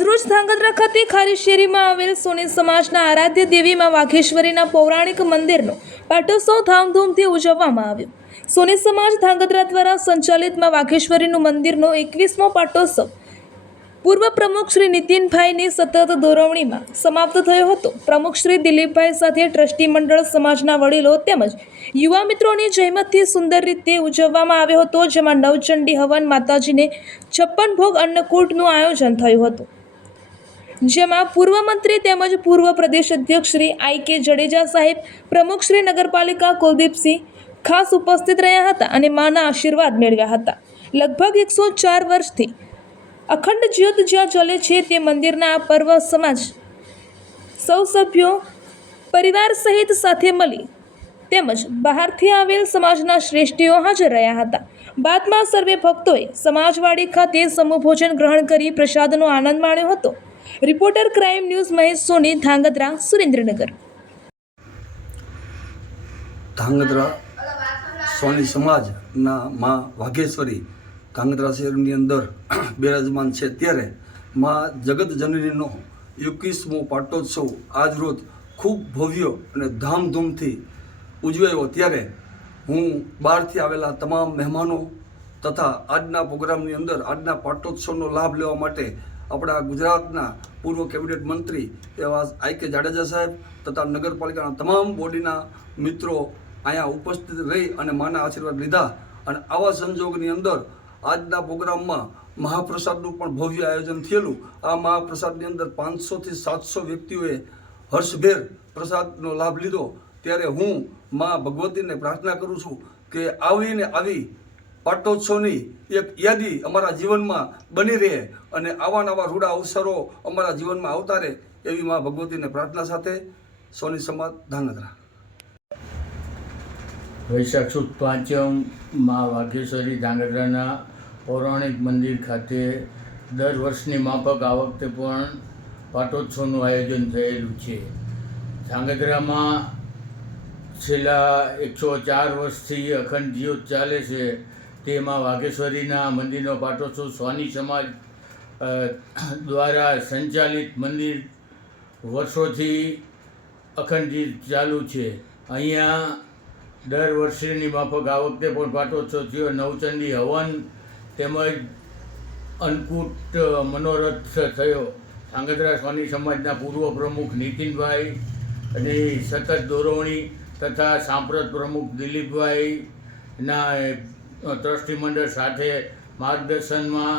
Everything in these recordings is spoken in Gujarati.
આજરોજ ધાંગધ્રા ખાતે ખારી શેરીમાં આવેલ સોની સમાજના આરાધ્ય દેવી માં વાઘેશ્વરીના પૌરાણિક મંદિરનો પાટોત્સવ ધામધૂમથી ઉજવવામાં આવ્યો। સોની સમાજ ધાંગધ્રા દ્વારા સંચાલિત માં વાઘેશ્વરીનું મંદિરનો 21મો પાટોત્સવ પૂર્વ પ્રમુખ શ્રી નીતિનભાઈની સતત દોરવણીમાં સમાપ્ત થયો હતો। પ્રમુખ શ્રી દિલીપભાઈ સાથે ટ્રસ્ટી મંડળ, સમાજના વડીલો તેમજ યુવા મિત્રોની જહેમતથી સુંદર રીતે ઉજવવામાં આવ્યો હતો, જેમાં નવચંડી હવન, માતાજીને 56 ભોગ, અન્નકૂટનું આયોજન થયું હતું, જેમાં પૂર્વ મંત્રી તેમજ પૂર્વ પ્રદેશ અધ્યક્ષ શ્રી I.K. જડેજા સાહેબ, પ્રમુખ શ્રી નગરપાલિકા કુલદીપસિંહ ખાસ ઉપસ્થિત રહ્યા હતા અને માના આશીર્વાદ મેળવ્યા હતા। લગભગ 104 વર્ષથી અખંડ જ્યોત જ્યાં જલે છે તે મંદિરના આ પર્વ સમાજ સૌ સભ્યો પરિવાર સહિત સાથે મળી તેમજ બહારથી આવેલ સમાજના શ્રેષ્ઠીઓ હાજર રહ્યા હતા। બાદમાં સર્વે ભક્તોએ સમાજવાડી ખાતે સમૂહ ભોજન ગ્રહણ કરી પ્રસાદનો આનંદ માણ્યો હતો। રિપોર્ટર ક્રાઇમ ન્યૂઝ મહેશ સોની, ધાંગધ્રા, સુરેન્દ્રનગર। ધાંગધ્રા સોની સમાજના માં વાઘેશ્વરી ધાંગધ્રા શહેરની અંદર બિરાજમાન છે, ત્યારે માં જગત જનનીનો 21મો પાટોત્સવ આજરોજ ખૂબ ભવ્ય અને ધામધૂમથી ઉજવાયો। ત્યારે હું બહારથી આવેલા તમામ મહેમાનો તથા આજના પ્રોગ્રામની અંદર આજના પાટોત્સવનો લાભ લેવા માટે આપણા ગુજરાતના પૂર્વ કેબિનેટ મંત્રી એવા I.K. જાડેજા સાહેબ તથા નગરપાલિકાના તમામ બોડીના મિત્રો અહીંયા ઉપસ્થિત રહી અને માના આશીર્વાદ લીધા। અને આવા સંજોગની અંદર આજના પ્રોગ્રામમાં મહાપ્રસાદનું પણ ભવ્ય આયોજન થયેલું। આ મહાપ્રસાદની અંદર 500 થી 700 વ્યક્તિઓએ હર્ષભેર પ્રસાદનો લાભ લીધો। ત્યારે હું મા ભગવતીને પ્રાર્થના કરું છું કે આવી પાટોત્સવની એક યાદી અમારા જીવનમાં બની રહે અને આવા નવા રૂડા અવસરો અમારા જીવનમાં આવતા રહે, એવી મા ભગવતીને પ્રાર્થના સાથે સોની સમાજ ધાંગધ્રા। વૈશાખ સુદ 5 માં વાઘેશ્વરી ધાંગધ્રાના પૌરાણિક મંદિર ખાતે દર વર્ષની માફક આ વખતે પણ પાટોત્સવનું આયોજન થયેલું છે। ધાંગધ્રામાં છેલ્લા 104 વર્ષથી અખંડ જ્યોત ચાલે છે, તેમાં વાઘેશ્વરીના મંદિરનો પાટોત્સવ સોની સમાજ દ્વારા સંચાલિત મંદિર વર્ષોથી અખંડ જ્યોત ચાલુ છે। અહીંયા દર વર્ષેની માફક આ વખતે પણ પાટોત્સવ થયો। નવચંડી હવન તેમજ અન્નકૂટ મનોરથ થયો। ધાંગધ્રા સોની સમાજના પૂર્વ પ્રમુખ નીતિનભાઈ અને સતત દોરવણી તથા સાંપ્રત પ્રમુખ દિલીપભાઈના ટ્રસ્ટી મંડળ સાથે માર્ગદર્શનમાં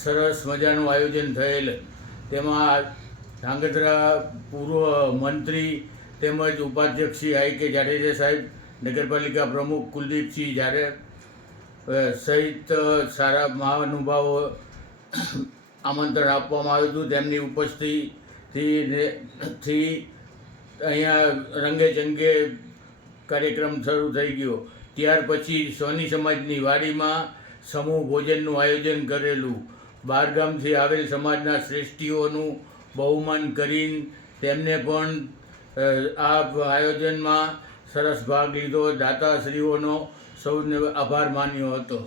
સરસ મજાનું આયોજન થયેલ। તેમાં ધાંગધ્રા પૂર્વ મંત્રી તેમજ ઉપાધ્યક્ષ શ્રી I.K. જાડેજા સાહેબ, નગરપાલિકા પ્રમુખ કુલદીપસિંહ જાડેજા સહિત સારા મહાનુભાવો આમંત્રણ આપવામાં આવ્યું હતું। તેમની ઉપસ્થિતિથી અહીંયા રંગે ચંગે કાર્યક્રમ શરૂ થઈ ગયો। ત્યાર પછી સોની સમાજની વાડીમાં સમૂહ ભોજનનું આયોજન કરેલું। બહારગામથી આવેલ સમાજના શ્રેષ્ઠીઓનું બહુમાન કરીને તેમને પણ આ આયોજનમાં સરસ ભાગ લીધો। દાતાશ્રીઓનો સૌને આભાર માન્યો હતો।